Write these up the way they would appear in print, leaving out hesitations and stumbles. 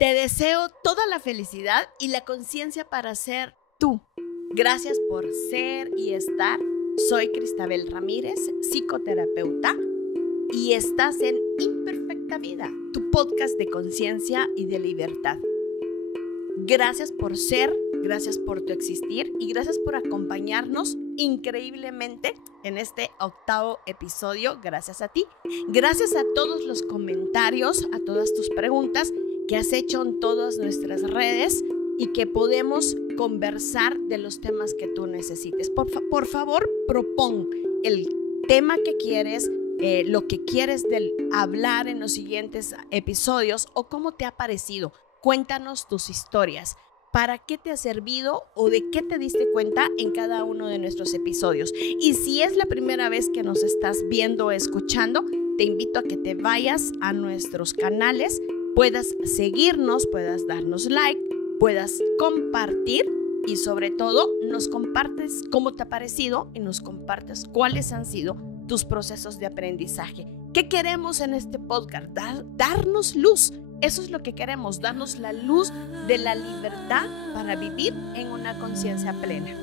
Te deseo toda la felicidad y la conciencia para ser tú. Gracias por ser y estar. Soy Cristabel Ramírez, psicoterapeuta, y estás en Imperfecta Vida, tu podcast de conciencia y de libertad. Gracias por ser, gracias por tu existir y gracias por acompañarnos increíblemente en este 8º episodio. Gracias a ti. Gracias a todos los comentarios, a todas tus preguntas que has hecho en todas nuestras redes y que podemos conversar de los temas que tú necesites. Por favor, propón el tema que quieres, lo que quieres hablar en los siguientes episodios o cómo te ha parecido. Cuéntanos tus historias. ¿Para qué te ha servido o de qué te diste cuenta en cada uno de nuestros episodios? Y si es la primera vez que nos estás viendo o escuchando, te invito a que te vayas a nuestros canales, puedas seguirnos, puedas darnos like, puedas compartir y sobre todo nos compartes cómo te ha parecido y nos compartes cuáles han sido tus procesos de aprendizaje. ¿Qué queremos en este podcast? Darnos luz. Eso es lo que queremos, darnos la luz de la libertad para vivir en una conciencia plena.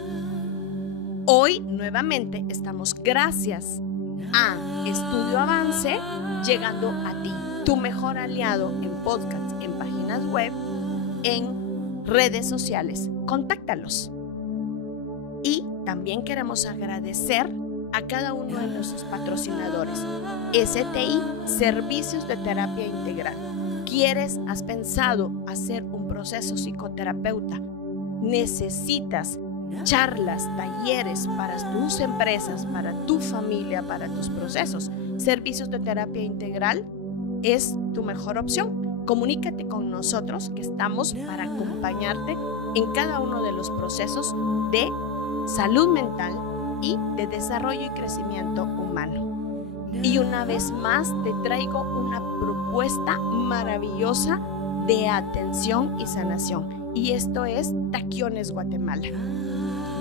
Hoy nuevamente estamos gracias a Estudio Avance llegando a ti, tu mejor aliado en podcast, en páginas web, en redes sociales. Contáctalos. Y también queremos agradecer a cada uno de nuestros patrocinadores. STI, Servicios de Terapia Integral. ¿Has pensado hacer un proceso psicoterapeuta? ¿Necesitas charlas, talleres para tus empresas, para tu familia, para tus procesos? Servicios de Terapia Integral es tu mejor opción. Comunícate con nosotros que estamos para acompañarte en cada uno de los procesos de salud mental y de desarrollo y crecimiento humano. Y una vez más te traigo una propuesta maravillosa de atención y sanación. Y esto es Taquiones Guatemala.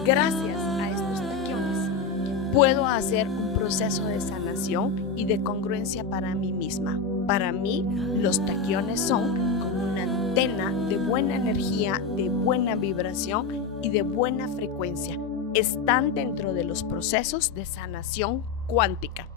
Gracias a estos taquiones puedo hacer un proceso de sanación y de congruencia para mí misma. Para mí, los taquiones son como una antena de buena energía, de buena vibración y de buena frecuencia. Están dentro de los procesos de sanación cuántica.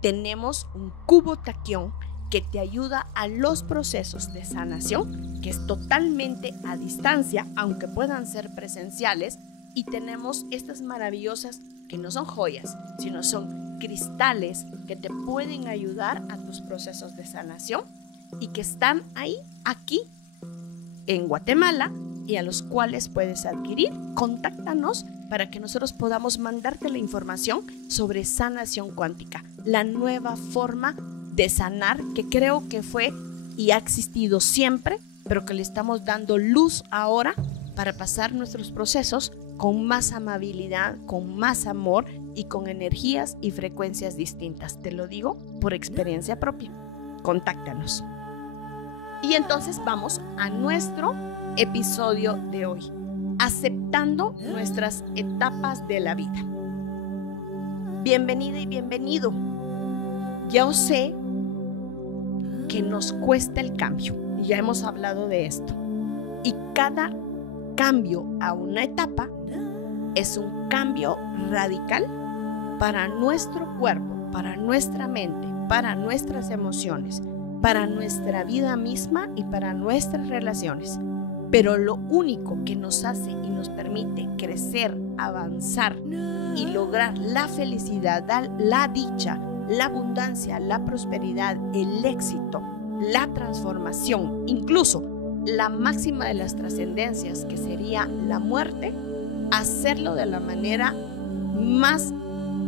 Tenemos un cubo taquión que te ayuda a los procesos de sanación, que es totalmente a distancia, aunque puedan ser presenciales, y tenemos estas maravillosas, que no son joyas, sino son cristales que te pueden ayudar a tus procesos de sanación y que están ahí, aquí, en Guatemala, y a los cuales puedes adquirir. Contáctanos para que nosotros podamos mandarte la información sobre sanación cuántica, la nueva forma de sanar que creo que fue y ha existido siempre, pero que le estamos dando luz ahora para pasar nuestros procesos con más amabilidad, con más amor y con energías y frecuencias distintas. Te lo digo por experiencia propia. Contáctanos. Y entonces vamos a nuestro episodio de hoy, aceptando nuestras etapas de la vida. Bienvenida y bienvenido. Yo sé que nos cuesta el cambio, ya hemos hablado de esto, y cada cambio a una etapa es un cambio radical para nuestro cuerpo, para nuestra mente, para nuestras emociones, para nuestra vida misma y para nuestras relaciones. Pero lo único que nos hace y nos permite crecer, avanzar y lograr la felicidad, la dicha, la abundancia, la prosperidad, el éxito, la transformación, incluso la máxima de las trascendencias, que sería la muerte, hacerlo de la manera más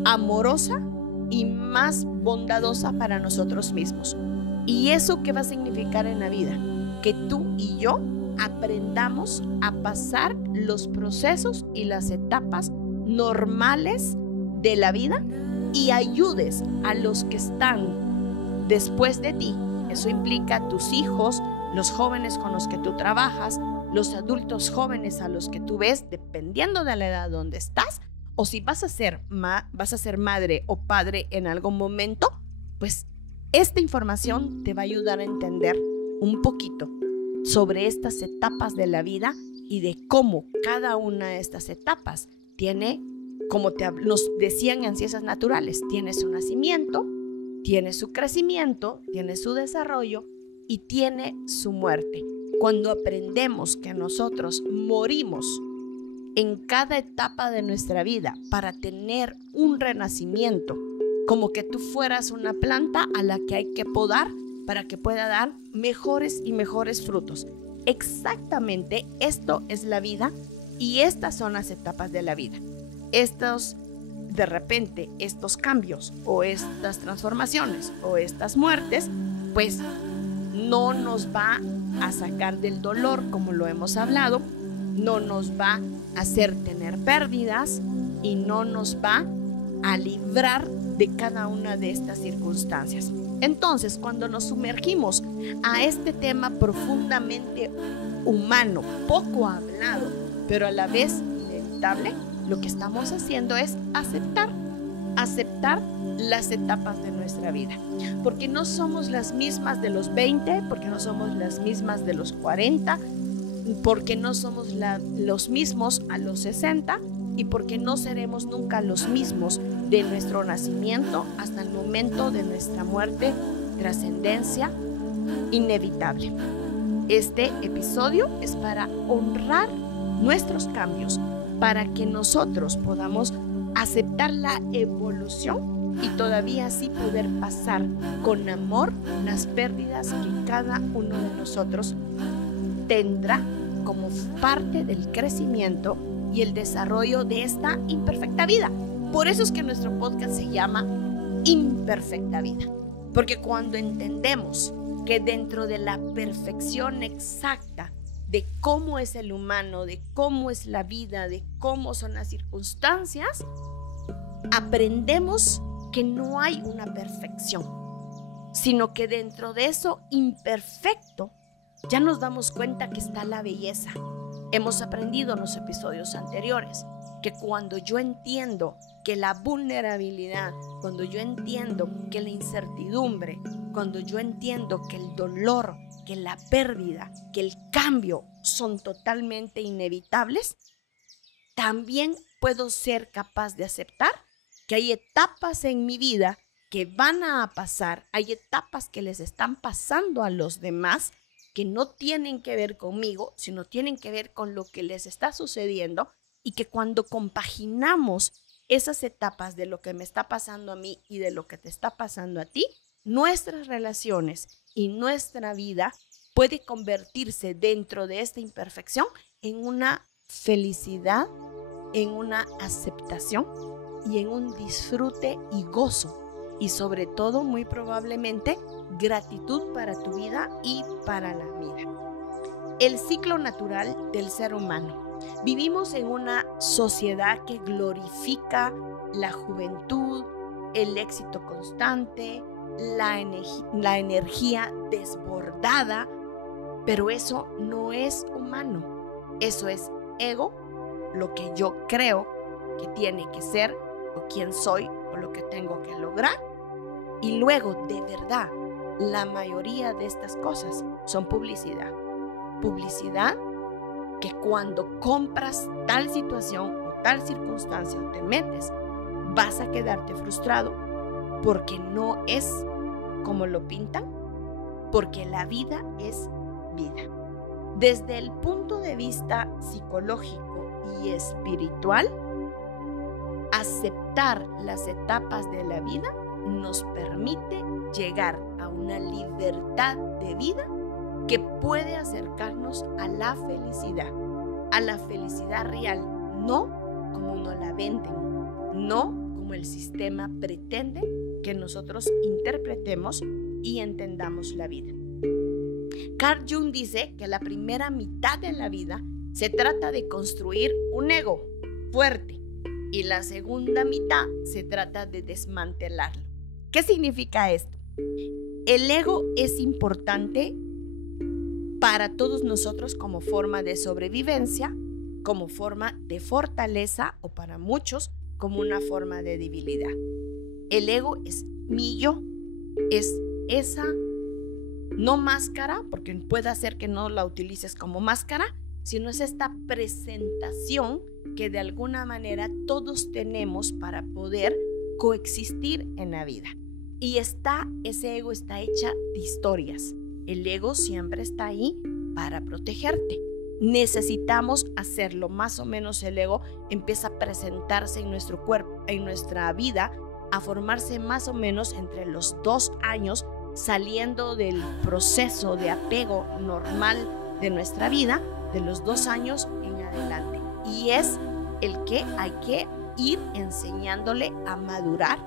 amorosa y más bondadosa para nosotros mismos. ¿Y eso qué va a significar en la vida? Que tú y yo aprendamos a pasar los procesos y las etapas normales de la vida y ayudes a los que están después de ti. Eso implica tus hijos, los jóvenes con los que tú trabajas, los adultos jóvenes a los que tú ves, dependiendo de la edad donde estás, o si vas a ser madre o padre en algún momento, pues esta información te va a ayudar a entender un poquito sobre estas etapas de la vida y de cómo cada una de estas etapas tiene, como nos decían en ciencias naturales, tiene su nacimiento, tiene su crecimiento, tiene su desarrollo y tiene su muerte. Cuando aprendemos que nosotros morimos en cada etapa de nuestra vida para tener un renacimiento, como que tú fueras una planta a la que hay que podar para que pueda dar mejores y mejores frutos. Exactamente esto es la vida y estas son las etapas de la vida. De repente, estos cambios o estas transformaciones o estas muertes, pues no nos va a sacar del dolor, como lo hemos hablado, no nos va a hacer tener pérdidas y no nos va a librar de cada una de estas circunstancias. Entonces, cuando nos sumergimos a este tema profundamente humano, poco hablado, pero a la vez inevitable, lo que estamos haciendo es aceptar las etapas de nuestra vida. Porque no somos las mismas de los 20, porque no somos las mismas de los 40, porque no somos los mismos a los 60 y porque no seremos nunca los mismos de nuestro nacimiento hasta el momento de nuestra muerte, trascendencia inevitable. Este episodio es para honrar nuestros cambios, para que nosotros podamos aceptar la evolución y todavía así poder pasar con amor las pérdidas que cada uno de nosotros tendrá como parte del crecimiento y el desarrollo de esta imperfecta vida. Por eso es que nuestro podcast se llama Imperfecta Vida, porque cuando entendemos que dentro de la perfección exacta de cómo es el humano, de cómo es la vida, de cómo son las circunstancias, aprendemos que no hay una perfección, sino que dentro de eso imperfecto ya nos damos cuenta que está la belleza. Hemos aprendido en los episodios anteriores que cuando yo entiendo que la vulnerabilidad, cuando yo entiendo que la incertidumbre, cuando yo entiendo que el dolor, que la pérdida, que el cambio son totalmente inevitables, también puedo ser capaz de aceptar que hay etapas en mi vida que van a pasar, hay etapas que les están pasando a los demás que no tienen que ver conmigo, sino tienen que ver con lo que les está sucediendo, y que cuando compaginamos esas etapas de lo que me está pasando a mí y de lo que te está pasando a ti, nuestras relaciones y nuestra vida puede convertirse dentro de esta imperfección en una felicidad, en una aceptación y en un disfrute y gozo. Y sobre todo, muy probablemente, gratitud para tu vida y para la mía. El ciclo natural del ser humano. Vivimos en una sociedad que glorifica la juventud, el éxito constante, la energía desbordada, pero eso no es humano. Eso es ego, lo que yo creo que tiene que ser o quién soy o lo que tengo que lograr. Y luego, de verdad, la mayoría de estas cosas son publicidad. Publicidad que cuando compras tal situación o tal circunstancia o te metes, vas a quedarte frustrado porque no es como lo pintan, porque la vida es vida. Desde el punto de vista psicológico y espiritual, aceptar las etapas de la vida nos permite llegar a una libertad de vida que puede acercarnos a la felicidad real, no como nos la venden, no como el sistema pretende que nosotros interpretemos y entendamos la vida. Carl Jung dice que la primera mitad de la vida se trata de construir un ego fuerte y la segunda mitad se trata de desmantelarlo. ¿Qué significa esto? El ego es importante para todos nosotros como forma de sobrevivencia, como forma de fortaleza o para muchos como una forma de debilidad. El ego es mi yo, es esa No máscara, porque puede hacer que no la utilices como máscara, sino es esta presentación que de alguna manera todos tenemos para poder coexistir en la vida. Y ese ego está hecha de historias. El ego siempre está ahí para protegerte. Necesitamos hacerlo. Más o menos el ego empieza a presentarse en nuestro cuerpo, en nuestra vida, a formarse más o menos entre los 2 años, saliendo del proceso de apego normal de nuestra vida, de los 2 años en adelante. Y es el que hay que ir enseñándole a madurar,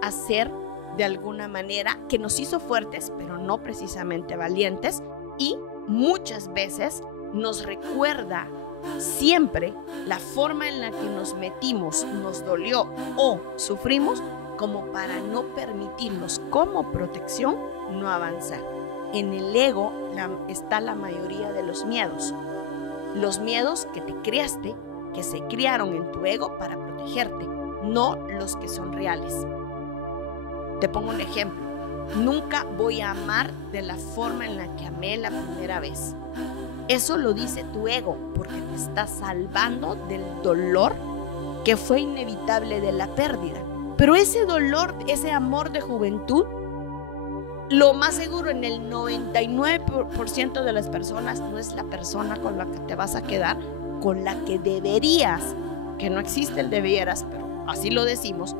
a ser de alguna manera que nos hizo fuertes, pero no precisamente valientes, y muchas veces nos recuerda siempre la forma en la que nos metimos, nos dolió o sufrimos, como para no permitirnos como protección no avanzar. En el ego está la mayoría de los miedos que te criaste, que se criaron en tu ego para protegerte, no los que son reales. Te pongo un ejemplo. Nunca voy a amar de la forma en la que amé la primera vez. Eso lo dice tu ego porque te está salvando del dolor que fue inevitable de la pérdida. Pero ese dolor, ese amor de juventud, lo más seguro en el 99% de las personas no es la persona con la que te vas a quedar, con la que deberías, que no existe el debieras, pero así lo decimos,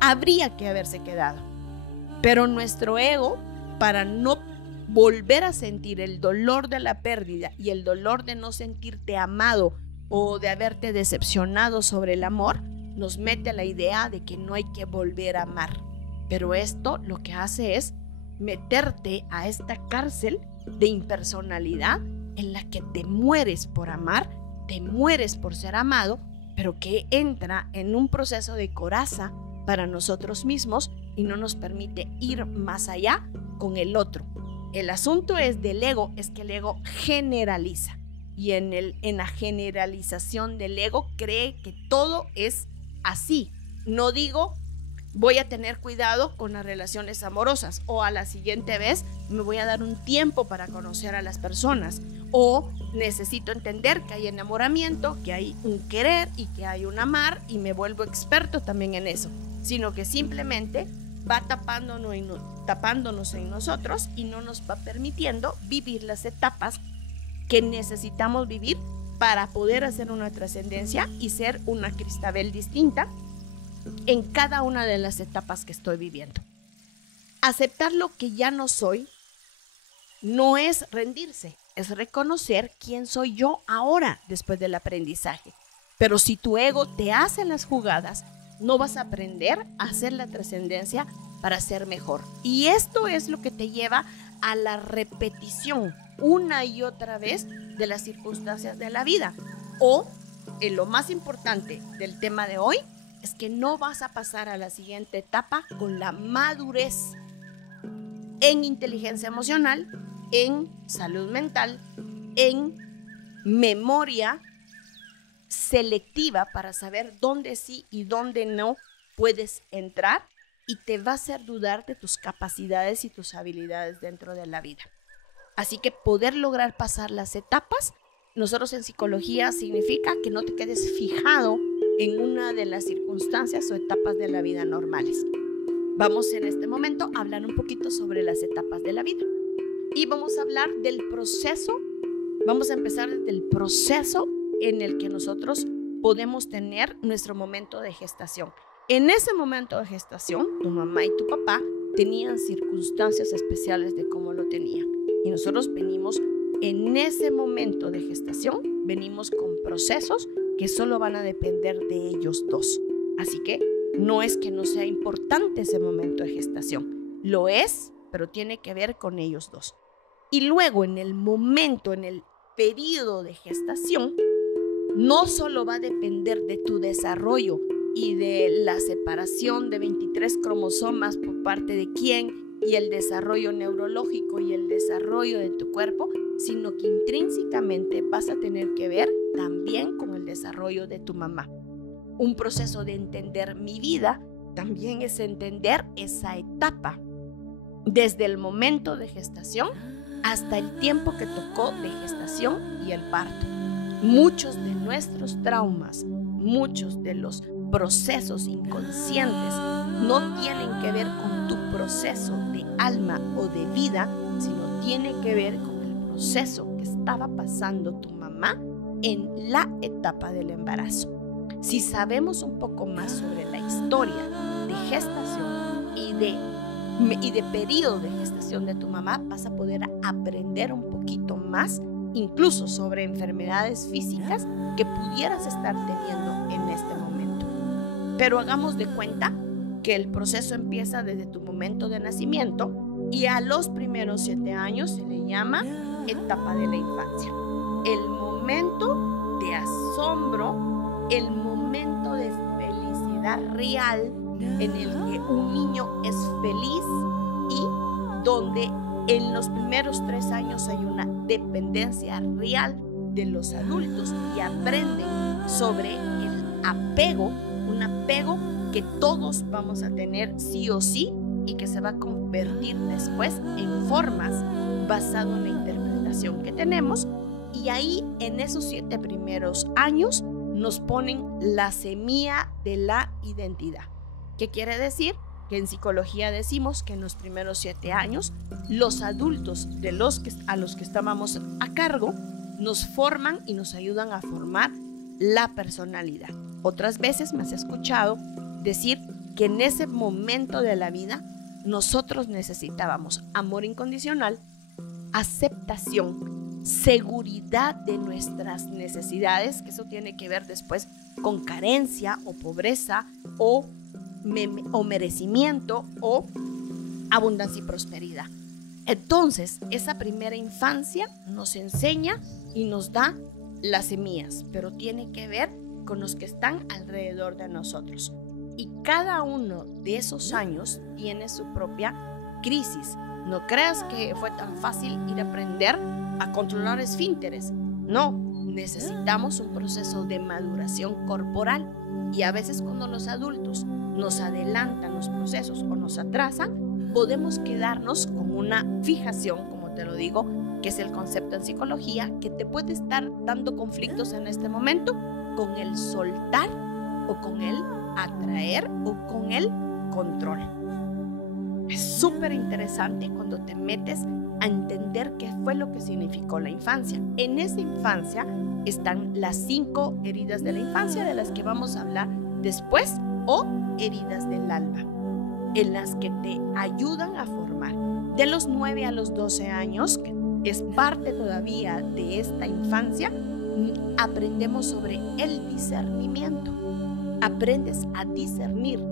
habría que haberse quedado. Pero nuestro ego, para no volver a sentir el dolor de la pérdida y el dolor de no sentirte amado o de haberte decepcionado sobre el amor, nos mete a la idea de que no hay que volver a amar. Pero esto lo que hace es meterte a esta cárcel de impersonalidad en la que te mueres por amar, te mueres por ser amado, pero que entra en un proceso de coraza para nosotros mismos y no nos permite ir más allá con el otro. El asunto del ego es que el ego generaliza, y en la generalización del ego cree que todo es así. No digo voy a tener cuidado con las relaciones amorosas, o a la siguiente vez me voy a dar un tiempo para conocer a las personas, o necesito entender que hay enamoramiento, que hay un querer y que hay un amar, y me vuelvo experto también en eso, sino que simplemente va tapándonos en nosotros y no nos va permitiendo vivir las etapas que necesitamos vivir para poder hacer una trascendencia y ser una Cristabel distinta en cada una de las etapas que estoy viviendo. Aceptar lo que ya no soy no es rendirse, es reconocer quién soy yo ahora después del aprendizaje. Pero si tu ego te hace las jugadas, no vas a aprender a hacer la trascendencia para ser mejor. Y esto es lo que te lleva a la repetición una y otra vez de las circunstancias de la vida. O, lo más importante del tema de hoy, es que no vas a pasar a la siguiente etapa con la madurez en inteligencia emocional, en salud mental, en memoria selectiva para saber dónde sí y dónde no puedes entrar, y te va a hacer dudar de tus capacidades y tus habilidades dentro de la vida. Así que poder lograr pasar las etapas, nosotros en psicología significa que no te quedes fijado en una de las circunstancias o etapas de la vida normales. Vamos en este momento a hablar un poquito sobre las etapas de la vida. Y vamos a hablar del proceso, vamos a empezar desde el proceso en el que nosotros podemos tener nuestro momento de gestación. En ese momento de gestación, tu mamá y tu papá tenían circunstancias especiales de cómo lo tenían. Y nosotros venimos en ese momento de gestación, venimos con procesos que solo van a depender de ellos dos. Así que no es que no sea importante ese momento de gestación. Lo es, pero tiene que ver con ellos dos. Y luego en el momento, en el periodo de gestación, no solo va a depender de tu desarrollo y de la separación de 23 cromosomas por parte de quién, y el desarrollo neurológico y el desarrollo de tu cuerpo, sino que intrínsecamente vas a tener que ver también con el desarrollo de tu mamá. Un proceso de entender mi vida también es entender esa etapa desde el momento de gestación hasta el tiempo que tocó de gestación y el parto. Muchos de nuestros traumas, muchos de los procesos inconscientes no tienen que ver con tu proceso de alma o de vida, sino tiene que ver con el proceso que estaba pasando tu mamá en la etapa del embarazo. Si sabemos un poco más sobre la historia de gestación y de periodo de gestación de tu mamá, vas a poder aprender un poquito más, incluso sobre enfermedades físicas que pudieras estar teniendo en este momento. Pero hagamos de cuenta que el proceso empieza desde tu momento de nacimiento y a los primeros 7 años se le llama etapa de la infancia. El momento de asombro, el momento de felicidad real en el que un niño es feliz y donde en los primeros 3 años hay una dependencia real de los adultos y aprenden sobre el apego, un apego que todos vamos a tener sí o sí y que se va a convertir después en formas basado en la interpretación que tenemos. Y ahí en esos 7 primeros años nos ponen la semilla de la identidad. ¿Qué quiere decir? Que en psicología decimos que en los primeros 7 años los adultos a los que estábamos a cargo nos forman y nos ayudan a formar la personalidad. Otras veces me has escuchado decir que en ese momento de la vida nosotros necesitábamos amor incondicional, aceptación, seguridad de nuestras necesidades, que eso tiene que ver después con carencia o pobreza o merecimiento o abundancia y prosperidad. Entonces, esa primera infancia nos enseña y nos da las semillas, pero tiene que ver con los que están alrededor de nosotros. Y cada uno de esos años tiene su propia crisis. No creas que fue tan fácil ir a aprender a controlar esfínteres. No, necesitamos un proceso de maduración corporal. Y a veces cuando los adultos nos adelantan los procesos o nos atrasan, podemos quedarnos con una fijación, como te lo digo, que es el concepto en psicología, que te puede estar dando conflictos en este momento con el soltar o con el atraer o con el control. Es súper interesante cuando te metes a entender qué fue lo que significó la infancia. En esa infancia están las 5 heridas de la infancia, de las que vamos a hablar después, o heridas del alma, en las que te ayudan a formar. De los 9 a los 12 años, que es parte todavía de esta infancia, aprendemos sobre el discernimiento. Aprendes a discernir.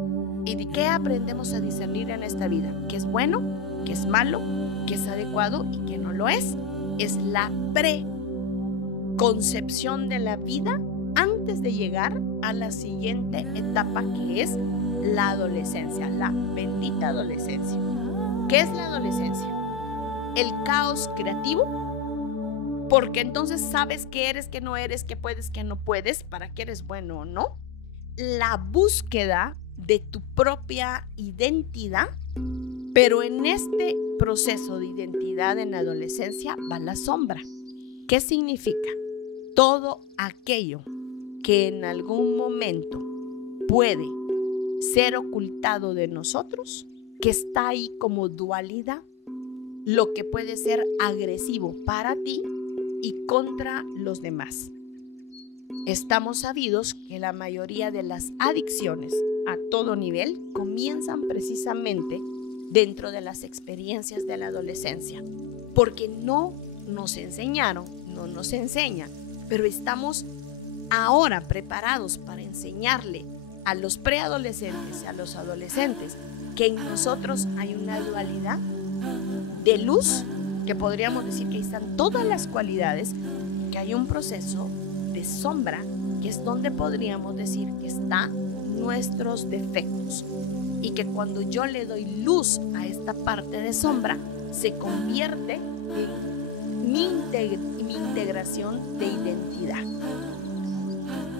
¿Y de qué aprendemos a discernir en esta vida? ¿Qué es bueno? ¿Qué es malo? ¿Qué es adecuado? ¿Y qué no lo es? Es la preconcepción de la vida antes de llegar a la siguiente etapa, que es la adolescencia, la bendita adolescencia. ¿Qué es la adolescencia? El caos creativo, porque entonces sabes qué eres, qué no eres, qué puedes, qué no puedes, para qué eres bueno o no. La búsqueda de tu propia identidad, pero en este proceso de identidad en la adolescencia va la sombra. ¿Qué significa? Todo aquello que en algún momento puede ser ocultado de nosotros, que está ahí como dualidad, lo que puede ser agresivo para ti y contra los demás. Estamos sabidos que la mayoría de las adicciones a todo nivel comienzan precisamente dentro de las experiencias de la adolescencia, porque no nos enseñaron, no nos enseñan, pero estamos ahora preparados para enseñarle a los preadolescentes y a los adolescentes que en nosotros hay una dualidad de luz, que podríamos decir que ahí están todas las cualidades, que hay un proceso de sombra, que es donde podríamos decir que están nuestros defectos, y que cuando yo le doy luz a esta parte de sombra, se convierte en mi integración de identidad.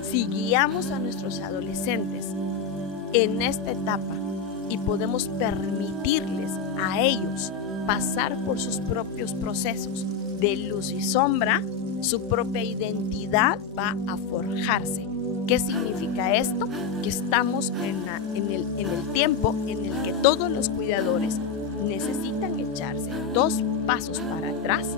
Si guiamos a nuestros adolescentes en esta etapa y podemos permitirles a ellos pasar por sus propios procesos de luz y sombra, su propia identidad va a forjarse. ¿Qué significa esto? Que estamos en el tiempo en el que todos los cuidadores necesitan echarse 2 pasos para atrás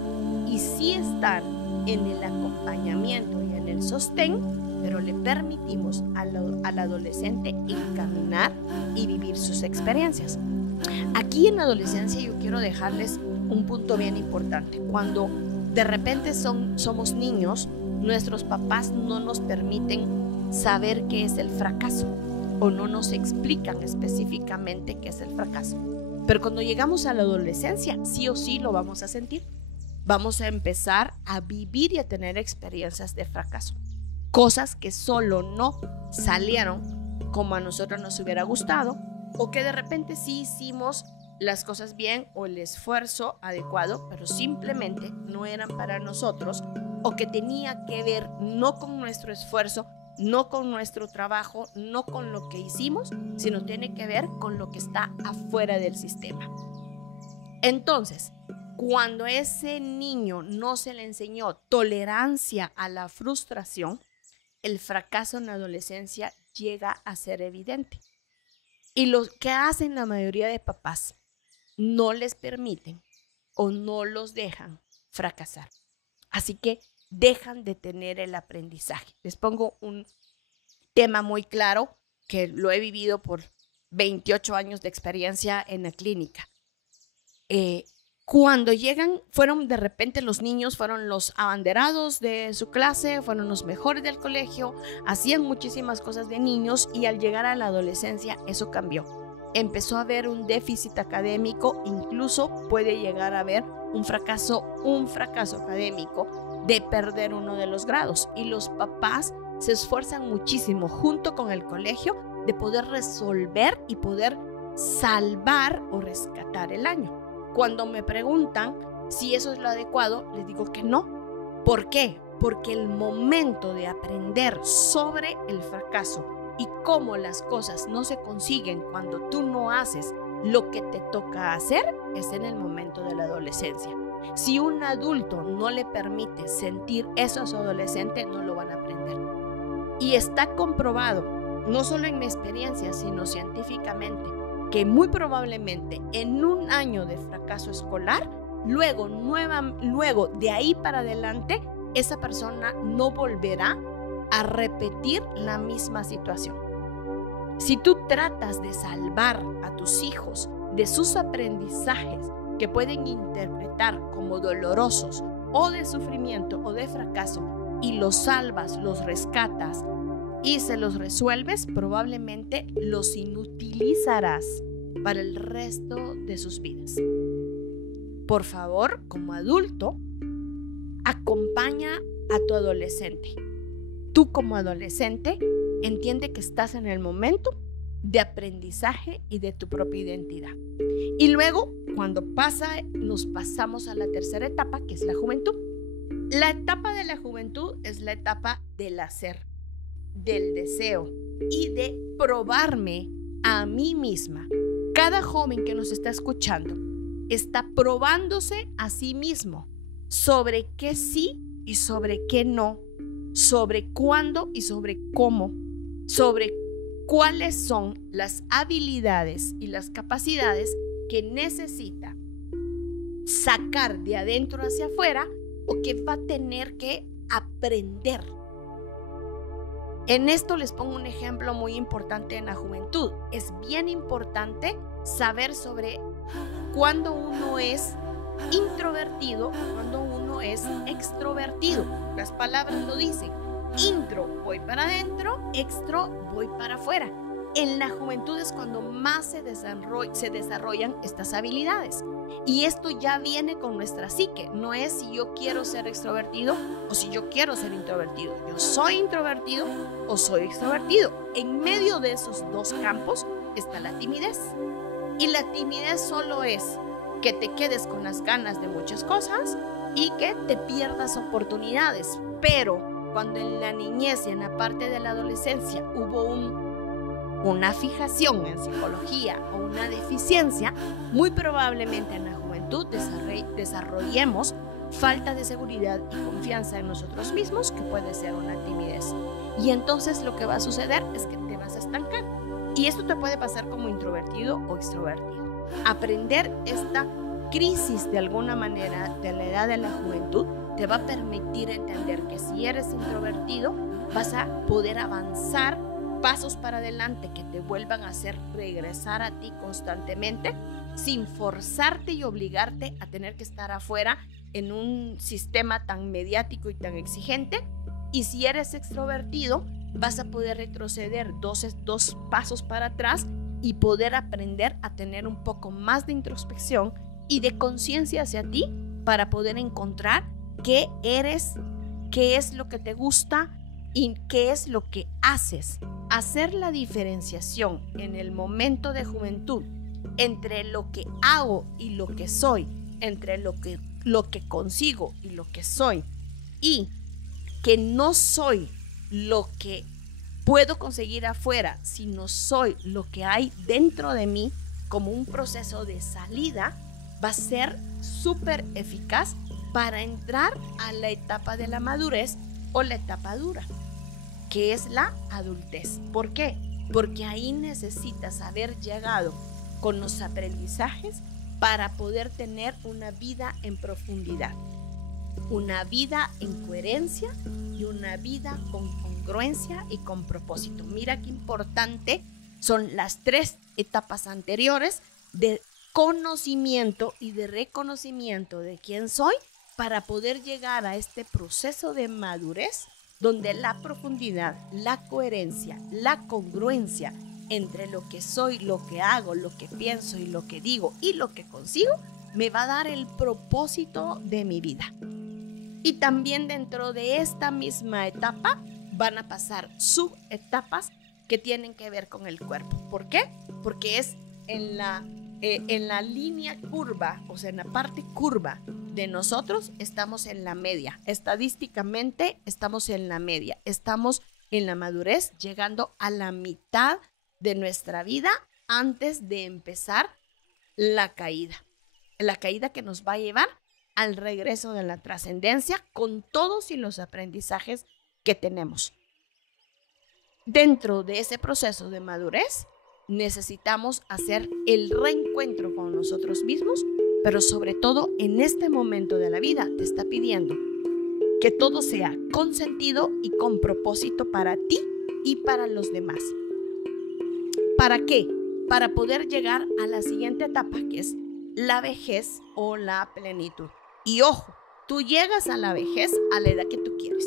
y sí estar en el acompañamiento y en el sostén, pero le permitimos al adolescente encaminar y vivir sus experiencias. Aquí en la adolescencia yo quiero dejarles un punto bien importante. Cuando de repente somos niños, nuestros papás no nos permiten saber qué es el fracaso o no nos explican específicamente qué es el fracaso. Pero cuando llegamos a la adolescencia, sí o sí lo vamos a sentir. Vamos a empezar a vivir y a tener experiencias de fracaso. Cosas que solo no salieron como a nosotros nos hubiera gustado, o que de repente sí hicimos las cosas bien o el esfuerzo adecuado, pero simplemente no eran para nosotros, o que tenía que ver no con nuestro esfuerzo, no con nuestro trabajo, no con lo que hicimos, sino tiene que ver con lo que está afuera del sistema. Entonces, cuando ese niño no se le enseñó tolerancia a la frustración, el fracaso en la adolescencia llega a ser evidente. Y lo que hacen la mayoría de papás, no les permiten o no los dejan fracasar. Así que dejan de tener el aprendizaje. Les pongo un tema muy claro que lo he vivido por 28 años de experiencia en la clínica. Cuando llegan, de repente los niños fueron los abanderados de su clase, fueron los mejores del colegio, hacían muchísimas cosas de niños y al llegar a la adolescencia eso cambió. Empezó a haber un déficit académico, incluso puede llegar a haber un fracaso académico de perder uno de los grados. Y los papás se esfuerzan muchísimo junto con el colegio de poder resolver y poder salvar o rescatar el año. Cuando me preguntan si eso es lo adecuado, les digo que no. ¿Por qué? Porque el momento de aprender sobre el fracaso y cómo las cosas no se consiguen cuando tú no haces lo que te toca hacer es en el momento de la adolescencia. Si un adulto no le permite sentir eso a su adolescente, no lo van a aprender. Y está comprobado, no solo en mi experiencia, sino científicamente, que muy probablemente en un año de fracaso escolar, luego de ahí para adelante, esa persona no volverá a repetir la misma situación. Si tú tratas de salvar a tus hijos de sus aprendizajes que pueden interpretar como dolorosos o de sufrimiento o de fracaso y los salvas, los rescatas y se los resuelves, probablemente los inutilizarás para el resto de sus vidas. Por favor, como adulto, acompaña a tu adolescente. Tú como adolescente, entiende que estás en el momento de aprendizaje y de tu propia identidad. Y luego, cuando nos pasamos a la tercera etapa, que es la juventud. La etapa de la juventud es la etapa del hacer, del deseo y de probarme a mí misma. Cada joven que nos está escuchando está probándose a sí mismo sobre qué sí y sobre qué no, sobre cuándo y sobre cómo, sobre cuáles son las habilidades y las capacidades que necesita sacar de adentro hacia afuera o que va a tener que aprender. En esto les pongo un ejemplo muy importante en la juventud. Es bien importante saber sobre cuándo uno es introvertido o cuándo uno es extrovertido. Las palabras lo dicen. Intro, voy para adentro; extro, voy para afuera. En la juventud es cuando más se desarrollan estas habilidades. Y esto ya viene con nuestra psique. No es si yo quiero ser extrovertido o si yo quiero ser introvertido. Yo soy introvertido o soy extrovertido. En medio de esos dos campos está la timidez. Y la timidez solo es que te quedes con las ganas de muchas cosas y que te pierdas oportunidades. Pero cuando en la niñez y en la parte de la adolescencia hubo una fijación en psicología o una deficiencia, muy probablemente en la juventud desarrollemos falta de seguridad y confianza en nosotros mismos, que puede ser una timidez. Y entonces lo que va a suceder es que te vas a estancar. Y esto te puede pasar como introvertido o extrovertido. Aprender esta crisis de alguna manera de la edad de la juventud te va a permitir entender que si eres introvertido vas a poder avanzar pasos para adelante que te vuelvan a hacer regresar a ti constantemente sin forzarte y obligarte a tener que estar afuera en un sistema tan mediático y tan exigente. Y si eres extrovertido vas a poder retroceder dos pasos para atrás y poder aprender a tener un poco más de introspección y de conciencia hacia ti para poder encontrar qué eres, qué es lo que te gusta y qué es lo que haces. Hacer la diferenciación en el momento de juventud entre lo que hago y lo que soy, entre lo que consigo y lo que soy, y que no soy lo que puedo conseguir afuera, sino soy lo que hay dentro de mí como un proceso de salida, va a ser súper eficaz para entrar a la etapa de la madurez o la etapa dura, que es la adultez. ¿Por qué? Porque ahí necesitas haber llegado con los aprendizajes para poder tener una vida en profundidad, una vida en coherencia y una vida con congruencia y con propósito. Mira qué importante son las 3 etapas anteriores de conocimiento y de reconocimiento de quién soy para poder llegar a este proceso de madurez donde la profundidad, la coherencia, la congruencia entre lo que soy, lo que hago, lo que pienso y lo que digo y lo que consigo me va a dar el propósito de mi vida. Y también dentro de esta misma etapa van a pasar subetapas que tienen que ver con el cuerpo. ¿Por qué? Porque es en la línea curva, o sea, en la parte curva de nosotros estamos en la media. Estadísticamente estamos en la media. Estamos en la madurez, llegando a la mitad de nuestra vida antes de empezar la caída. La caída que nos va a llevar al regreso de la trascendencia con todos y los aprendizajes que tenemos. Dentro de ese proceso de madurez necesitamos hacer el reencuentro con nosotros mismos, pero sobre todo en este momento de la vida te está pidiendo que todo sea con sentido y con propósito para ti y para los demás. ¿Para qué? Para poder llegar a la siguiente etapa, que es la vejez o la plenitud. Y ojo, tú llegas a la vejez a la edad que tú quieres.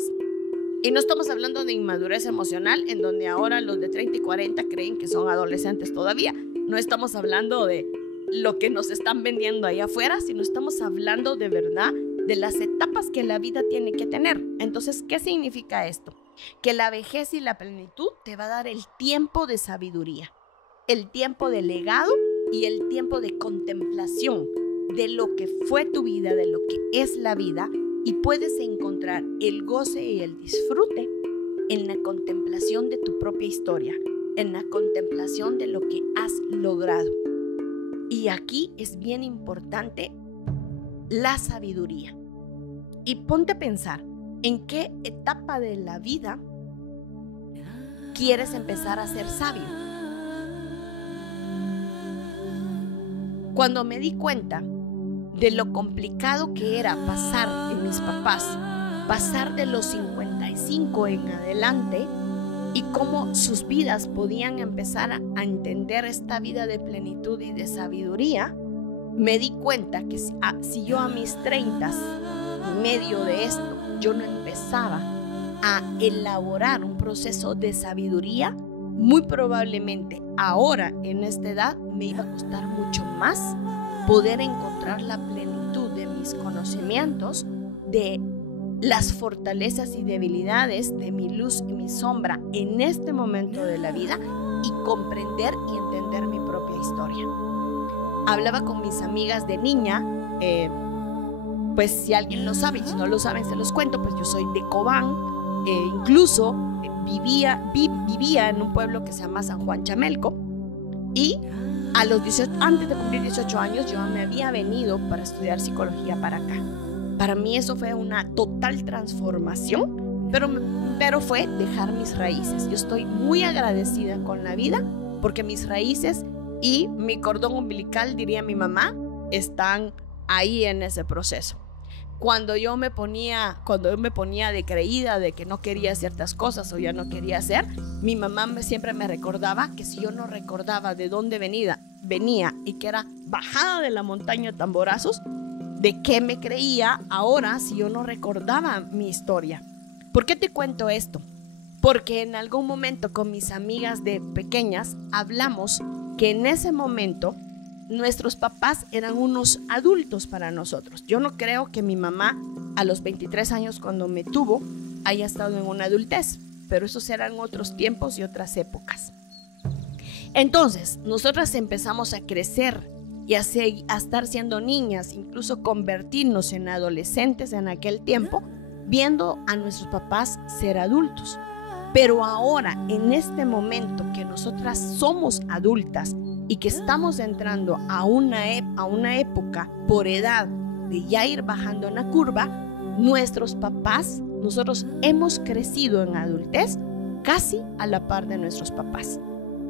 Y no estamos hablando de inmadurez emocional, en donde ahora los de 30 y 40 creen que son adolescentes todavía. No estamos hablando de lo que nos están vendiendo ahí afuera, sino estamos hablando de verdad de las etapas que la vida tiene que tener. Entonces, ¿qué significa esto? Que la vejez y la plenitud te va a dar el tiempo de sabiduría, el tiempo de legado y el tiempo de contemplación de lo que fue tu vida, de lo que es la vida, y puedes encontrar el goce y el disfrute en la contemplación de tu propia historia, en la contemplación de lo que has logrado. Y aquí es bien importante la sabiduría. Y ponte a pensar en qué etapa de la vida quieres empezar a ser sabio. Cuando me di cuenta de lo complicado que era pasar en mis papás, pasar de los 55 en adelante, y cómo sus vidas podían empezar a entender esta vida de plenitud y de sabiduría, me di cuenta que si yo a mis 30, en medio de esto, yo no empezaba a elaborar un proceso de sabiduría, muy probablemente ahora en esta edad me iba a costar mucho más poder encontrar la plenitud de mis conocimientos, de las fortalezas y debilidades, de mi luz y mi sombra en este momento de la vida, y comprender y entender mi propia historia. Hablaba con mis amigas de niña, pues si alguien lo sabe, y si no lo saben se los cuento, pues yo soy de Cobán, incluso vivía en un pueblo que se llama San Juan Chamelco, y a los 18, antes de cumplir 18 años yo me había venido para estudiar psicología para acá. Para mí eso fue una total transformación, pero fue dejar mis raíces. Yo estoy muy agradecida con la vida porque mis raíces y mi cordón umbilical, diría mi mamá, están ahí en ese proceso. Cuando yo me ponía de creída de que no quería ciertas cosas o ya no quería hacer, mi mamá siempre me recordaba que si yo no recordaba de dónde venía y que era bajada de la montaña de Tamborazos, ¿de qué me creía ahora si yo no recordaba mi historia? ¿Por qué te cuento esto? Porque en algún momento con mis amigas de pequeñas hablamos que en ese momento nuestros papás eran unos adultos para nosotros. Yo no creo que mi mamá a los 23 años cuando me tuvo haya estado en una adultez, pero esos eran otros tiempos y otras épocas. Entonces, nosotras empezamos a crecer y a estar siendo niñas, incluso convertirnos en adolescentes en aquel tiempo, viendo a nuestros papás ser adultos. Pero ahora, en este momento que nosotras somos adultas y que estamos entrando a una época por edad de ya ir bajando en la curva, nuestros papás, nosotros hemos crecido en adultez casi a la par de nuestros papás.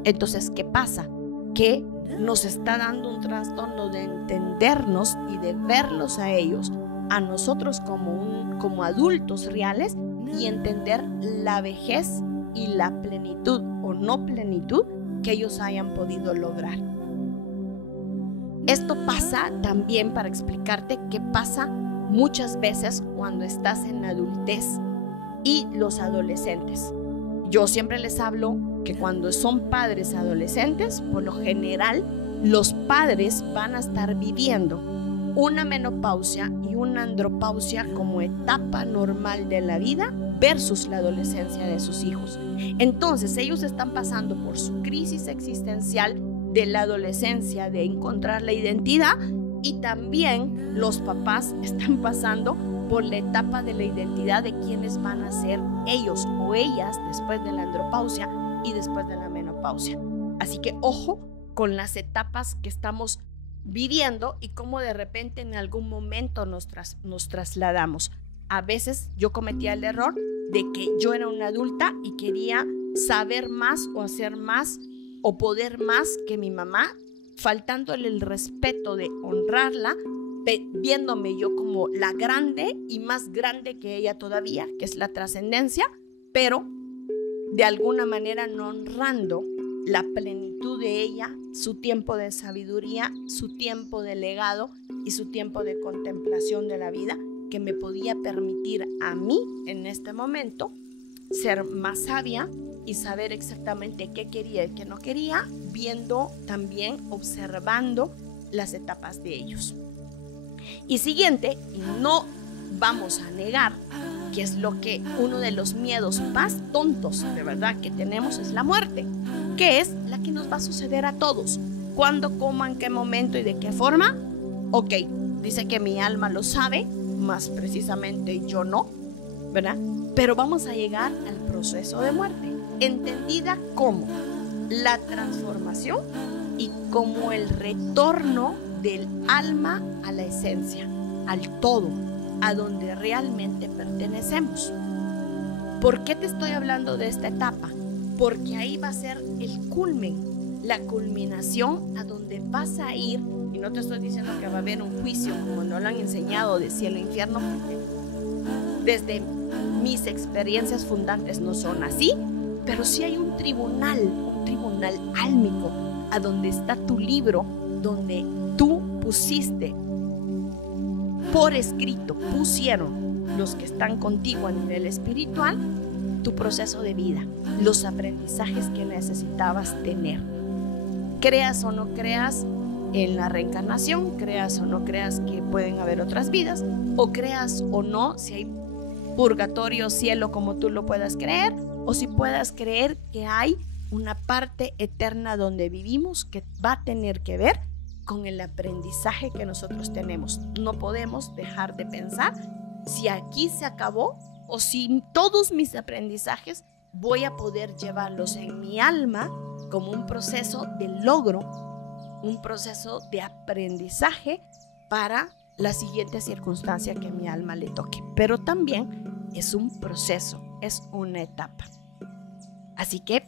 Entonces, ¿qué pasa? Que nos está dando un trastorno de entendernos y de verlos a ellos, a nosotros como adultos reales, y entender la vejez y la plenitud o no plenitud que ellos hayan podido lograr. Esto pasa también, para explicarte qué pasa muchas veces cuando estás en adultez y los adolescentes. Yo siempre les hablo que cuando son padres adolescentes, por lo general, los padres van a estar viviendo una menopausia y una andropausia como etapa normal de la vida versus la adolescencia de sus hijos. Entonces ellos están pasando por su crisis existencial de la adolescencia, de encontrar la identidad, y también los papás están pasando por la etapa de la identidad de quiénes van a ser ellos o ellas después de la andropausia y después de la menopausia. Así que ojo con las etapas que estamos viviendo y cómo de repente en algún momento nos trasladamos. A veces yo cometía el error de que yo era una adulta y quería saber más o hacer más o poder más que mi mamá, faltándole el respeto de honrarla, viéndome yo como la grande y más grande que ella todavía, que es la trascendencia, pero de alguna manera no honrando la plenitud de ella, su tiempo de sabiduría, su tiempo de legado y su tiempo de contemplación de la vida, que me podía permitir a mí en este momento ser más sabia y saber exactamente qué quería y qué no quería, viendo también, observando las etapas de ellos. Y siguiente, y no vamos a negar que es lo que uno de los miedos más tontos de verdad que tenemos es la muerte, que es la que nos va a suceder a todos. ¿Cuándo, cómo, en qué momento y de qué forma? Ok, dice que mi alma lo sabe, más precisamente yo no, ¿verdad? Pero vamos a llegar al proceso de muerte, entendida como la transformación y como el retorno del alma a la esencia, al todo, a donde realmente pertenecemos. ¿Por qué te estoy hablando de esta etapa? Porque ahí va a ser el culmen, la culminación a donde vas a ir. Y no te estoy diciendo que va a haber un juicio como nos lo han enseñado de cielo e infierno, porque desde mis experiencias fundantes no son así, pero sí hay un tribunal álmico, a donde está tu libro, donde tú pusiste por escrito, pusieron los que están contigo a nivel espiritual tu proceso de vida, los aprendizajes que necesitabas tener. Creas o no creas en la reencarnación, creas o no creas que pueden haber otras vidas, o creas o no si hay purgatorio, cielo, como tú lo puedas creer, o si puedas creer que hay una parte eterna donde vivimos que va a tener que ver con el aprendizaje que nosotros tenemos. No podemos dejar de pensar si aquí se acabó o si todos mis aprendizajes voy a poder llevarlos en mi alma como un proceso de logro, un proceso de aprendizaje para la siguiente circunstancia que mi alma le toque. Pero también es un proceso, es una etapa. Así que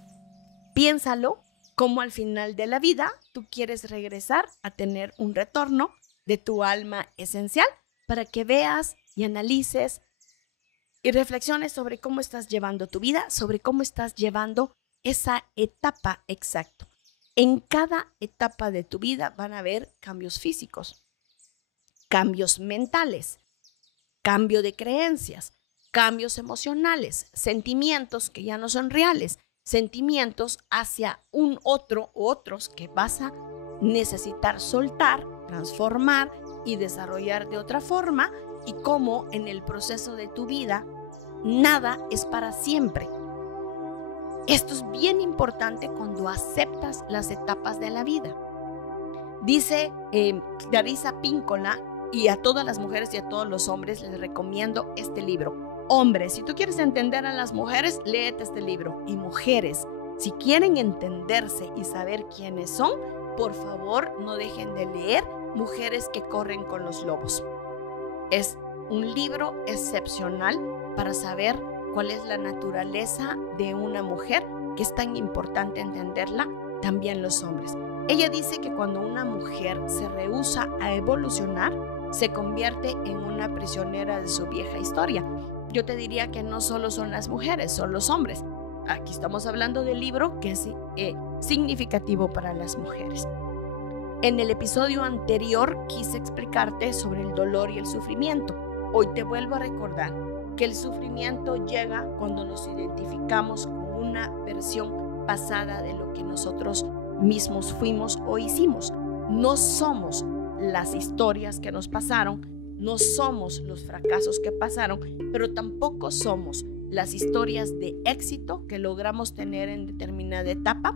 piénsalo como al final de la vida tú quieres regresar a tener un retorno de tu alma esencial para que veas y analices y reflexiones sobre cómo estás llevando tu vida, sobre cómo estás llevando esa etapa exacta. En cada etapa de tu vida van a haber cambios físicos, cambios mentales, cambio de creencias, cambios emocionales, sentimientos que ya no son reales, sentimientos hacia un otro u otros que vas a necesitar soltar, transformar y desarrollar de otra forma, y cómo en el proceso de tu vida nada es para siempre. Esto es bien importante cuando aceptas las etapas de la vida. Dice Clarissa Pinkola, y a todas las mujeres y a todos los hombres les recomiendo este libro. Hombres, si tú quieres entender a las mujeres, léete este libro. Y mujeres, si quieren entenderse y saber quiénes son, por favor no dejen de leer Mujeres que corren con los lobos. Es un libro excepcional para saber cuál es la naturaleza de una mujer, que es tan importante entenderla también los hombres. Ella dice que cuando una mujer se rehúsa a evolucionar, se convierte en una prisionera de su vieja historia. Yo te diría que no solo son las mujeres, son los hombres. Aquí estamos hablando del libro que es significativo para las mujeres. En el episodio anterior quise explicarte sobre el dolor y el sufrimiento. Hoy te vuelvo a recordar que el sufrimiento llega cuando nos identificamos con una versión pasada de lo que nosotros mismos fuimos o hicimos. No somos las historias que nos pasaron, no somos los fracasos que pasaron, pero tampoco somos las historias de éxito que logramos tener en determinada etapa,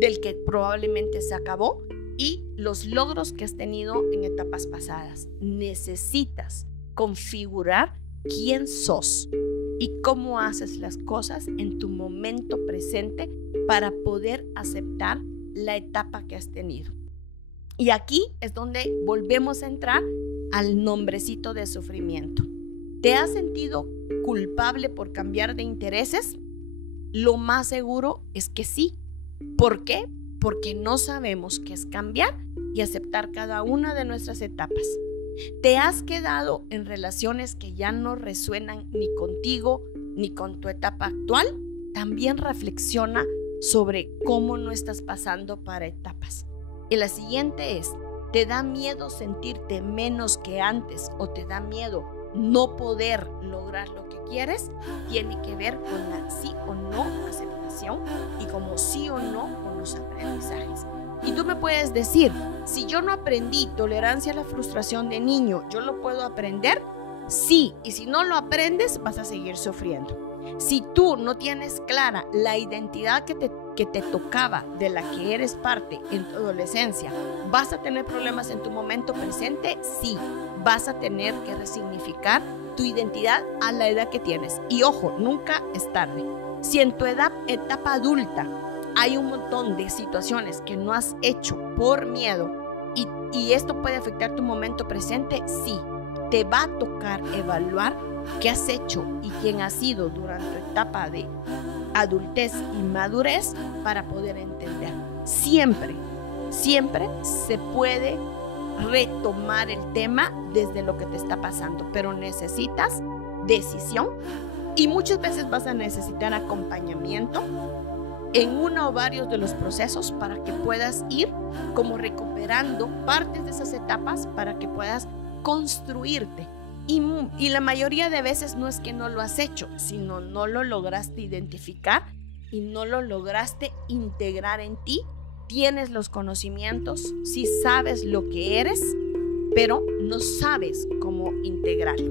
del que probablemente se acabó, y los logros que has tenido en etapas pasadas. Necesitas configurar quién sos y cómo haces las cosas en tu momento presente para poder aceptar la etapa que has tenido. Y aquí es donde volvemos a entrar al nombrecito de sufrimiento. ¿Te has sentido culpable por cambiar de intereses? Lo más seguro es que sí. ¿Por qué? Porque no sabemos qué es cambiar y aceptar cada una de nuestras etapas. ¿Te has quedado en relaciones que ya no resuenan ni contigo ni con tu etapa actual? También reflexiona sobre cómo no estás pasando para etapas. Y la siguiente es, ¿te da miedo sentirte menos que antes o te da miedo no poder lograr lo que quieres? Tiene que ver con la sí o no aceptación y como sí o no con los aprendizajes. Y tú me puedes decir, si yo no aprendí tolerancia a la frustración de niño, ¿yo lo puedo aprender? Sí, y si no lo aprendes, vas a seguir sufriendo. Si tú no tienes clara la identidad que te tocaba, de la que eres parte en tu adolescencia, ¿vas a tener problemas en tu momento presente? Sí, vas a tener que resignificar tu identidad a la edad que tienes. Y ojo, nunca es tarde. Si en tu etapa adulta hay un montón de situaciones que no has hecho por miedo y esto puede afectar tu momento presente, sí, te va a tocar evaluar qué has hecho y quién has sido durante tu etapa de adultez y madurez para poder entender. Siempre se puede retomar el tema desde lo que te está pasando, pero necesitas decisión y muchas veces vas a necesitar acompañamiento en uno o varios de los procesos para que puedas ir como recuperando partes de esas etapas para que puedas construirte. Y la mayoría de veces no es que no lo has hecho, sino no lo lograste identificar y no lo lograste integrar en ti. Tienes los conocimientos, sí sabes lo que eres, pero no sabes cómo integrarlo.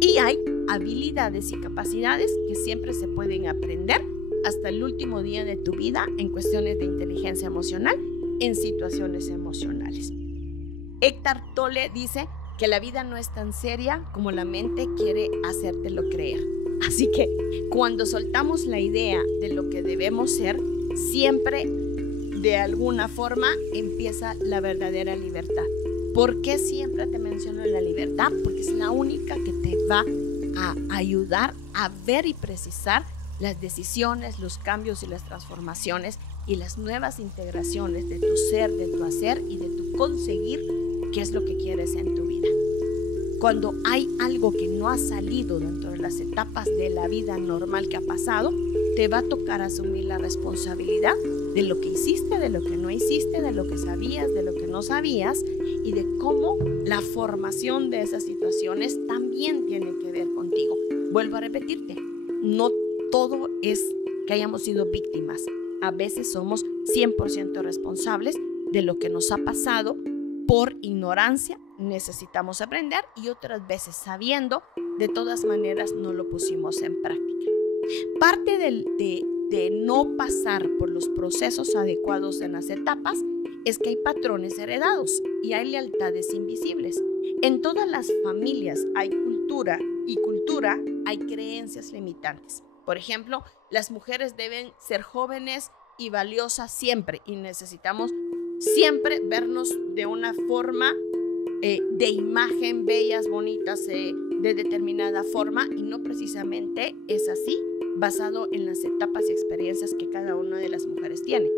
Y hay habilidades y capacidades que siempre se pueden aprender hasta el último día de tu vida en cuestiones de inteligencia emocional, en situaciones emocionales. Eckhart Tolle dice que la vida no es tan seria como la mente quiere hacértelo creer. Así que cuando soltamos la idea de lo que debemos ser, siempre de alguna forma empieza la verdadera libertad. ¿Por qué siempre te menciono la libertad? Porque es la única que te va a ayudar a ver y precisar las decisiones, los cambios y las transformaciones y las nuevas integraciones de tu ser, de tu hacer y de tu conseguir qué es lo que quieres en tu vida. Cuando hay algo que no ha salido dentro de las etapas de la vida normal que ha pasado, te va a tocar asumir la responsabilidad de lo que hiciste, de lo que no hiciste, de lo que sabías, de lo que no sabías y de cómo la formación de esas situaciones también tiene que ver contigo. Vuelvo a repetirte, no todo es que hayamos sido víctimas. A veces somos 100% responsables de lo que nos ha pasado por ignorancia. Necesitamos aprender y otras veces sabiendo, de todas maneras no lo pusimos en práctica. Parte de no pasar por los procesos adecuados en las etapas es que hay patrones heredados y hay lealtades invisibles. En todas las familias hay cultura y cultura hay creencias limitantes. Por ejemplo, las mujeres deben ser jóvenes y valiosas siempre y necesitamos siempre vernos de una forma de imagen, bellas, bonitas, de determinada forma, y no precisamente es así, basado en las etapas y experiencias que cada una de las mujeres tiene.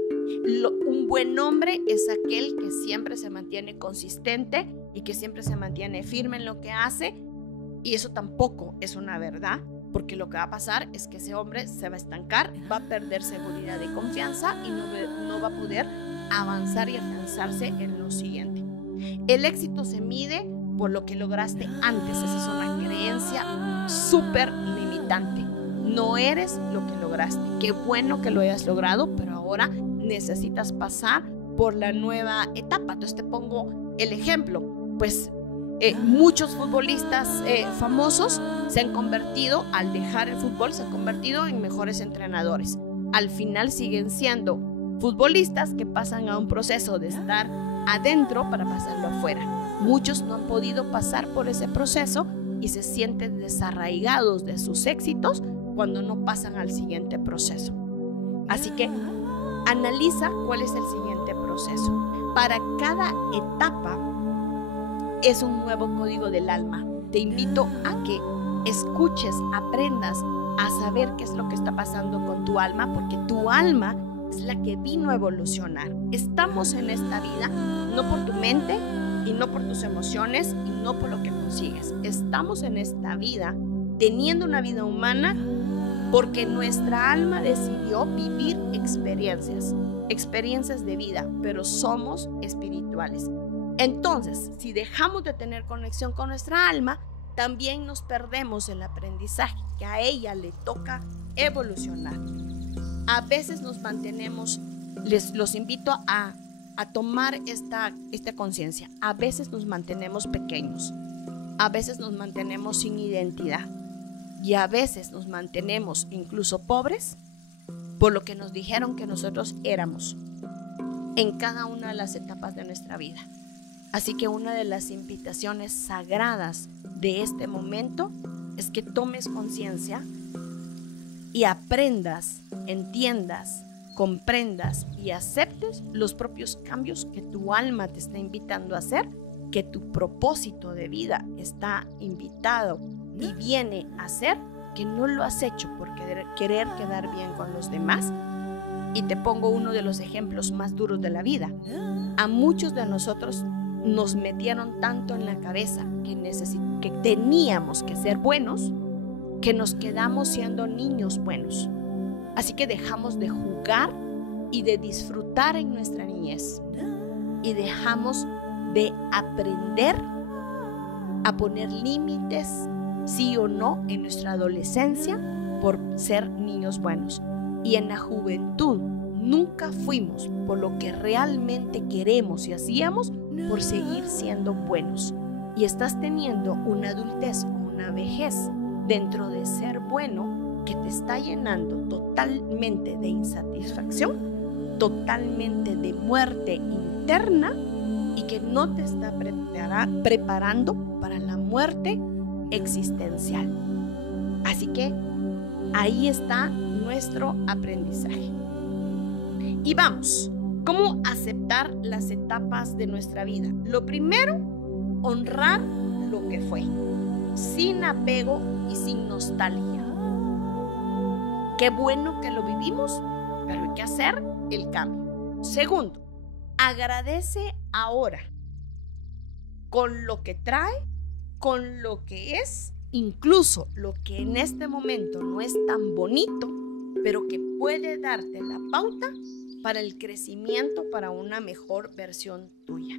Un buen hombre es aquel que siempre se mantiene consistente y que siempre se mantiene firme en lo que hace, y eso tampoco es una verdad, porque lo que va a pasar es que ese hombre se va a estancar, va a perder seguridad y confianza y no va a poder avanzar y afianzarse en lo siguiente. El éxito se mide por lo que lograste antes. Esa es una creencia súper limitante. No eres lo que lograste. Qué bueno que lo hayas logrado, pero ahora necesitas pasar por la nueva etapa. Entonces te pongo el ejemplo. Pues muchos futbolistas famosos se han convertido, al dejar el fútbol, se han convertido en mejores entrenadores. Al final siguen siendo futbolistas que pasan a un proceso de estar adentro para pasarlo afuera. Muchos no han podido pasar por ese proceso y se sienten desarraigados de sus éxitos cuando no pasan al siguiente proceso. Así que analiza cuál es el siguiente proceso. Para cada etapa es un nuevo código del alma. Te invito a que escuches, aprendas a saber qué es lo que está pasando con tu alma, porque tu alma es la que vino a evolucionar. Estamos en esta vida no por tu mente y no por tus emociones y no por lo que consigues. Estamos en esta vida teniendo una vida humana porque nuestra alma decidió vivir experiencias de vida, pero somos espirituales. Entonces, si dejamos de tener conexión con nuestra alma, también nos perdemos el aprendizaje que a ella le toca evolucionar. A veces nos mantenemos, los invito a tomar esta conciencia. A veces nos mantenemos pequeños, a veces nos mantenemos sin identidad y a veces nos mantenemos incluso pobres por lo que nos dijeron que nosotros éramos en cada una de las etapas de nuestra vida. Así que una de las invitaciones sagradas de este momento es que tomes conciencia y aprendas, entiendas, comprendas y aceptes los propios cambios que tu alma te está invitando a hacer, que tu propósito de vida está invitado y viene a hacer, que no lo has hecho por querer quedar bien con los demás. Y te pongo uno de los ejemplos más duros de la vida. A muchos de nosotros nos metieron tanto en la cabeza que teníamos que ser buenos, que nos quedamos siendo niños buenos. Así que dejamos de jugar y de disfrutar en nuestra niñez y dejamos de aprender a poner límites, sí o no, en nuestra adolescencia por ser niños buenos. Y en la juventud nunca fuimos por lo que realmente queremos y hacíamos por seguir siendo buenos. Y estás teniendo una adultez o una vejez dentro de ser bueno que te está llenando totalmente de insatisfacción, totalmente de muerte interna y que no te está preparando para la muerte existencial. Así que ahí está nuestro aprendizaje. Y vamos, ¿cómo aceptar las etapas de nuestra vida? Lo primero, honrar lo que fue, sin apego y sin nostalgia. Qué bueno que lo vivimos, pero hay que hacer el cambio. Segundo, agradece ahora con lo que trae, con lo que es, incluso lo que en este momento no es tan bonito, pero que puede darte la pauta para el crecimiento, para una mejor versión tuya.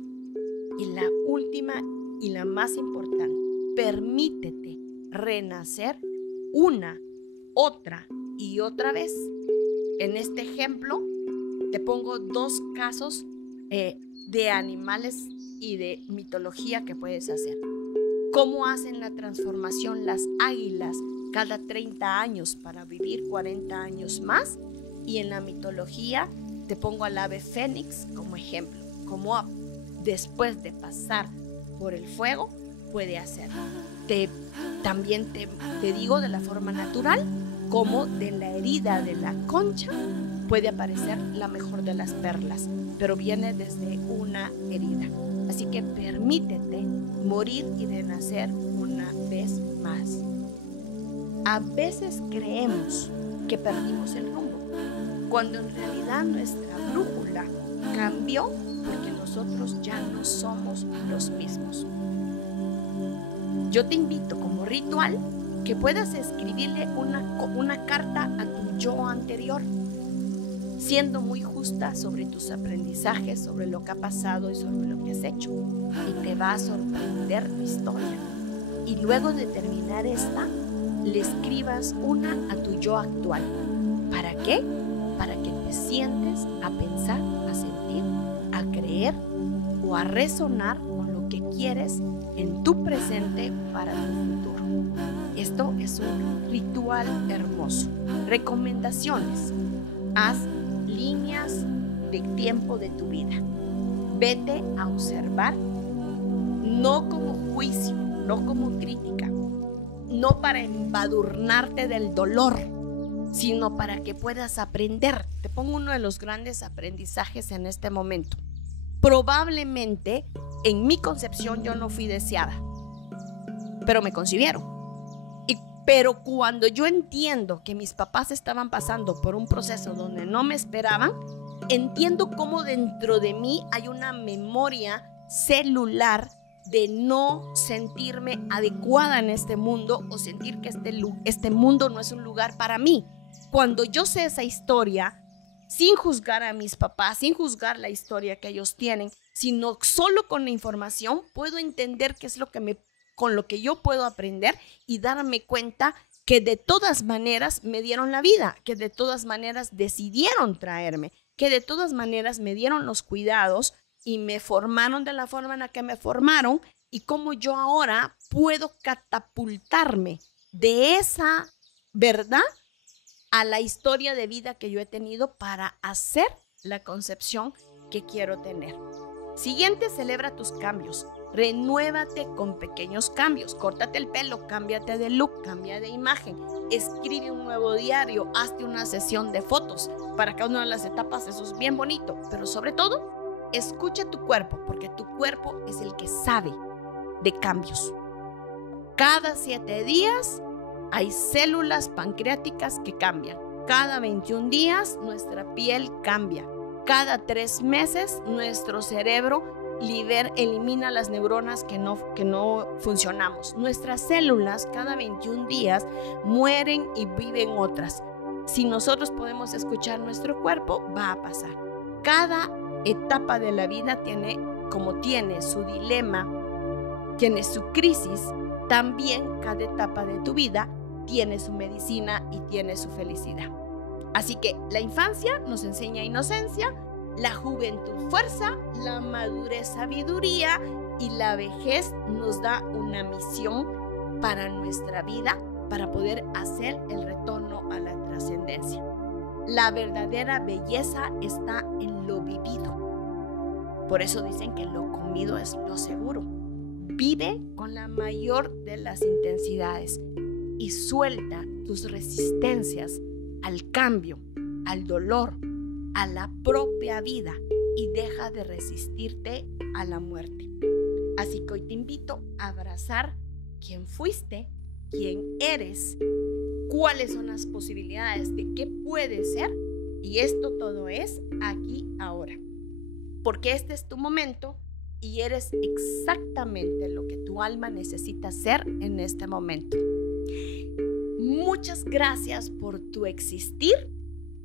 Y la última y la más importante, permítete renacer una, otra y otra vez. En este ejemplo te pongo 2 casos de animales y de mitología que puedes hacer. ¿Cómo hacen la transformación las águilas cada 30 años para vivir 40 años más? Y en la mitología te pongo al ave fénix como ejemplo. Cómo después de pasar por el fuego puede hacer. También te digo de la forma natural cómo de la herida de la concha puede aparecer la mejor de las perlas, pero viene desde una herida. Así que permítete morir y renacer una vez más. A veces creemos que perdimos el rumbo, cuando en realidad nuestra brújula cambió porque nosotros ya no somos los mismos. Yo te invito como ritual que puedas escribirle una carta a tu yo anterior, siendo muy justa sobre tus aprendizajes, sobre lo que ha pasado y sobre lo que has hecho. Y te va a sorprender tu historia. Y luego de terminar esta, le escribas una a tu yo actual. ¿Para qué? Para que te sientes a pensar, a sentir, a creer o a resonar con lo que quieres en tu presente para tu futuro. Esto es un ritual hermoso. Recomendaciones. Haz líneas de tiempo de tu vida. Vete a observar, no como juicio, no como crítica, no para embadurnarte del dolor, sino para que puedas aprender. Te pongo uno de los grandes aprendizajes en este momento. Probablemente, en mi concepción, yo no fui deseada, pero me concibieron. Pero cuando yo entiendo que mis papás estaban pasando por un proceso donde no me esperaban, entiendo cómo dentro de mí hay una memoria celular de no sentirme adecuada en este mundo o sentir que este mundo no es un lugar para mí. Cuando yo sé esa historia, sin juzgar a mis papás, sin juzgar la historia que ellos tienen, sino solo con la información, puedo entender qué es con lo que yo puedo aprender y darme cuenta que de todas maneras me dieron la vida, que de todas maneras decidieron traerme, que de todas maneras me dieron los cuidados y me formaron de la forma en la que me formaron, y cómo yo ahora puedo catapultarme de esa verdad a la historia de vida que yo he tenido para hacer la concepción que quiero tener. Siguiente, celebra tus cambios. Renuévate con pequeños cambios. Córtate el pelo, cámbiate de look, cambia de imagen. Escribe un nuevo diario, hazte una sesión de fotos. Para cada una de las etapas eso es bien bonito. Pero sobre todo, escucha tu cuerpo, porque tu cuerpo es el que sabe de cambios. Cada 7 días hay células pancreáticas que cambian. Cada 21 días nuestra piel cambia. Cada 3 meses nuestro cerebro elimina las neuronas que no funcionamos. Nuestras células cada 21 días mueren y viven otras. Si nosotros podemos escuchar nuestro cuerpo, va a pasar. Cada etapa de la vida tiene su dilema, tiene su crisis. También cada etapa de tu vida tiene su medicina y tiene su felicidad. Así que la infancia nos enseña inocencia, la juventud fuerza, la madurez sabiduría y la vejez nos da una misión para nuestra vida, para poder hacer el retorno a la trascendencia. La verdadera belleza está en lo vivido. Por eso dicen que lo comido es lo seguro. Vive con la mayor de las intensidades y suelta tus resistencias al cambio, al dolor, a la propia vida y deja de resistirte a la muerte. Así que hoy te invito a abrazar quién fuiste, quién eres, cuáles son las posibilidades de qué puede ser, y esto todo es aquí ahora. Porque este es tu momento y eres exactamente lo que tu alma necesita ser en este momento. Muchas gracias por tu existir.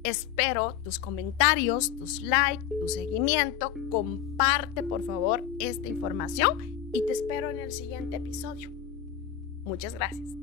Espero tus comentarios, tus likes, tu seguimiento. Comparte por favor esta información y te espero en el siguiente episodio. Muchas gracias.